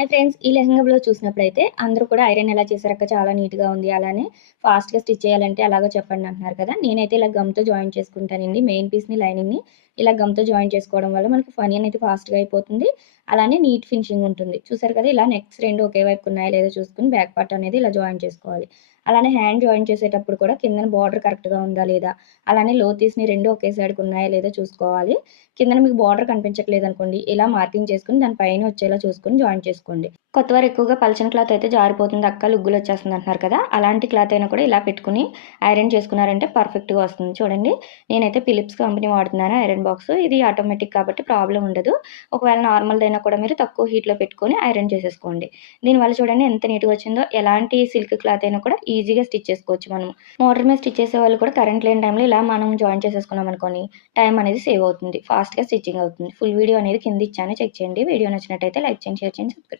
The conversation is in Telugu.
హై ఫ్రెండ్స్ ఈ లెహంగా బ్లౌజ్ చూసినప్పుడైతే అందరూ కూడా ఐరన్ ఎలా చేశారక్క చాలా నీట్గా ఉంది అలానే ఫాస్ట్గా స్టిచ్ చేయాలంటే అలాగో చెప్పండి అంటున్నారు కదా. నేనైతే ఇలా గమ్తో జాయిన్ చేసుకుంటానండి మెయిన్ పీస్ని లైనింగ్ని ఇలా గమ్తో జాయిన్ చేసుకోవడం వల్ల మనకి ఫనీ అనేది ఫాస్ట్గా అయిపోతుంది. అలానే నీట్ ఫినిషింగ్ ఉంటుంది. చూసారు కదా ఇలా నెక్స్ట్ రెండు ఒకే వైపు ఉన్నాయా లేదో చూసుకుని బ్యాక్ పార్ట్ అనేది ఇలా జాయిన్ చేసుకోవాలి. అలానే హ్యాండ్ జాయిన్ చేసేటప్పుడు కూడా కిందన బార్డర్ కరెక్ట్గా ఉందా లేదా అలానే లోతీస్ని రెండు ఒకే సైడ్కి ఉన్నాయా లేదా చూసుకోవాలి. కిందన మీకు బార్డర్ కనిపించట్లేదు అనుకోండి ఇలా మార్కింగ్ చేసుకుని దాని పైన వచ్చేలా చూసుకుని జాయిన్ చేసుకోండి. కొత్త వారు ఎక్కువగా పలచని క్లాత్ అయితే జారిపోతుంది అక్క లుగ్గులు వచ్చేస్తుంది అంటున్నారు కదా అలాంటి క్లాత్ అయినా కూడా ఇలా పెట్టుకుని ఐరన్ చేసుకున్నారంటే పర్ఫెక్ట్గా వస్తుంది. చూడండి నేనైతే ఫిలిప్స్ కంపెనీ వాడుతున్నాను ఐరన్ బాక్స్ ఇది ఆటోమేటిక్ కాబట్టి ప్రాబ్లం ఉండదు. ఒకవేళ నార్మల్ కూడా మీరు తక్కువ హీట్లో పెట్టుకొని ఐరన్ చేసేసుకోండి. దీనివల్ల చూడండి ఎంత నీట్గా వచ్చిందో ఎలాంటి సిల్క్ క్లాత్ అయినా కూడా ఈజీగా స్టిచ్ చేసుకోవచ్చు మనం. మోటార్ మీద స్టిచ్ చేసే వాళ్ళు కూడా కరెంట్ లేని టైంలో ఇలా మనం జాయిన్ చేసేసుకున్నాం అనుకోని టైం అనేది సేవ్ అవుతుంది. ఫాస్ట్గా స్టిచ్చింగ్ అవుతుంది. ఫుల్ వీడియో అనేది కింద ఇచ్చాను. చెక్ చేయండి. వీడియో నచ్చినట్టయితే లైక్ చేయండి షేర్ చేయండి సబ్స్క్రైబ్